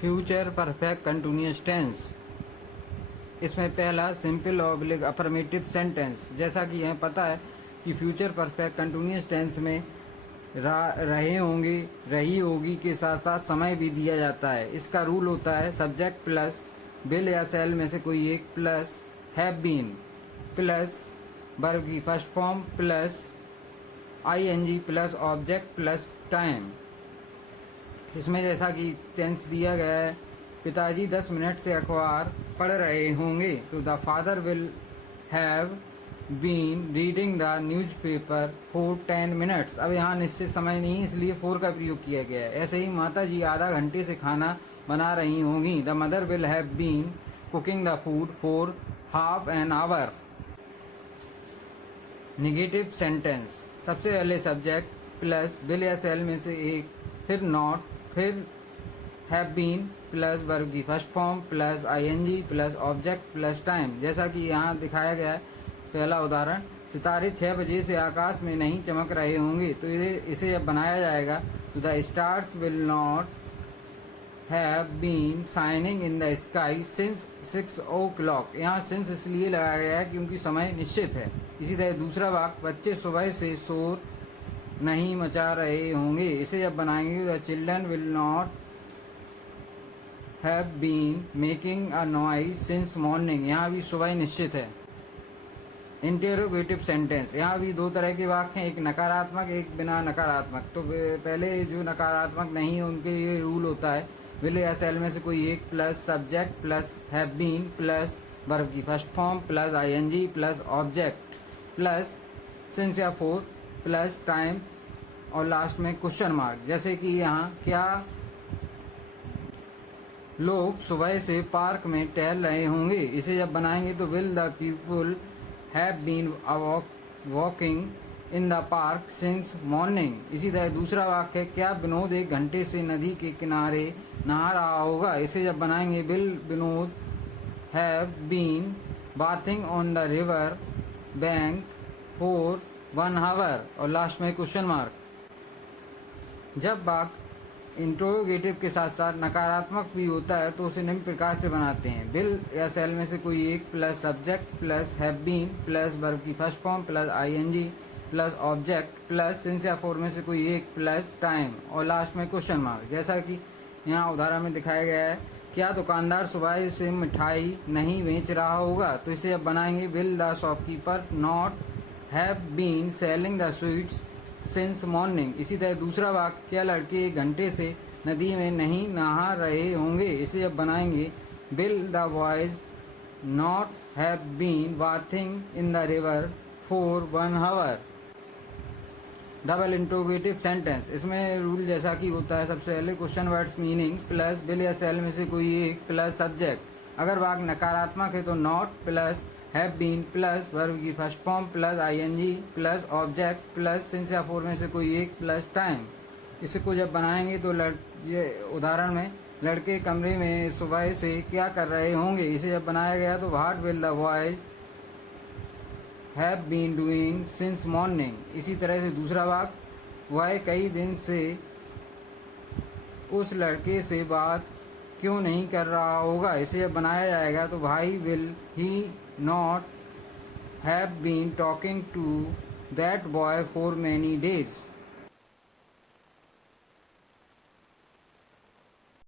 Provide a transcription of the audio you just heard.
Future perfect continuous tense. इसमें पहला simple oblique affirmative sentence. जैसा कि हमें पता है कि फ्यूचर परफेक्ट कंटिन्यूअस टेंस में रहे होंगे, रही होगी के साथ साथ समय भी दिया जाता है। इसका रूल होता है सब्जेक्ट प्लस विल या सेल में से कोई एक plus have been plus verb की first form plus ING plus object plus time. इसमें जैसा कि टेंस दिया गया है, पिताजी 10 मिनट से अखबार पढ़ रहे होंगे, तो the father will have been reading the newspaper for 10 minutes. अब यहाँ निश्चित समय नहीं, इसलिए फोर का प्रयोग किया गया है। ऐसे ही माता जी आधा घंटे से खाना बना रही होंगी, the mother will have been cooking the food for half an hour. Negative sentence. सबसे पहले सब्जेक्ट प्लस विल या सेल में से एक, फिर नॉट, फिर हैव बीन प्लस वर्ब की first form plus ING plus object plus time. जैसा कि यहाँ दिखाया गया है। पहला उदाहरण, सितारे 6 बजे से आकाश में नहीं चमक रहे होंगे, तो इसे जब बनाया जाएगा तो the stars will not have been shining in the sky since 6 o'clock। यहाँ सिंस इसलिए लगाया गया है क्योंकि समय निश्चित है। इसी तरह दूसरा वाक्य, बच्चे सुबह से शोर नहीं मचा रहे होंगे, इसे जब बनाएंगे the children will not have been making a noise since morning. यहाँ भी सुबह निश्चित है। Interrogative sentence. यहाँ भी दो तरह के वाक्य हैं, एक नकारात्मक एक बिना नकारात्मक। तो पहले जो नकारात्मक नहीं है उनके ये रूल होता है, विल या सेल में से कोई एक plus subject plus have been plus verb की first form plus ING plus object plus since या फोर प्लस टाइम और लास्ट में क्वेश्चन मार्क। जैसे कि यहाँ, क्या लोग सुबह से पार्क में टहल रहे होंगे, इसे जब बनाएंगे तो will the people have been walking in the park since morning. इसी तरह दूसरा वाक्य है, क्या विनोद 1 घंटे से नदी के किनारे नहा रहा होगा, इसे जब बनाएंगे will Vinod have been bathing on the river bank for 1 hour और लास्ट में क्वेश्चन मार्क। जब वाक्य इंट्रोगेटिव के साथ साथ नकारात्मक भी होता है तो उसे निम्न प्रकार से बनाते हैं, विल या सेल में से कोई एक plus subject plus have been plus verb की first form plus ING plus object plus since या फोर में से कोई एक प्लस टाइम और लास्ट में क्वेश्चन मार्क। जैसा कि यहाँ उदाहरण में दिखाया गया है, क्या दुकानदार सुबह से मिठाई नहीं बेच रहा होगा, तो इसे अब बनाएंगे will the shopkeeper not have been selling the sweets since morning. इसी तरह दूसरा वाक्य, क्या लड़के 1 घंटे से नदी में नहीं नहा रहे होंगे, इसे अब बनाएंगे will the boys not have been bathing in the river for 1 hour। Double interrogative sentence. इसमें रूल जैसा कि होता है, सबसे पहले question words meaning plus will या सेल में से कोई एक प्लस सब्जेक्ट। अगर वाक्य नकारात्मक है तो not plus have been plus verb की first form plus ING plus object plus since या फोर में से कोई एक प्लस टाइम। इसको जब बनाएंगे तो ये उदाहरण में, लड़के कमरे में सुबह से क्या कर रहे होंगे, इसे जब बनाया गया तो what will the boys have been doing since morning. इसी तरह से दूसरा वाक्य, वह कई दिन से उस लड़के से बात क्यों नहीं कर रहा होगा, इसे जब बनाया जाएगा तो भाई will he not have been talking to that boy for many days.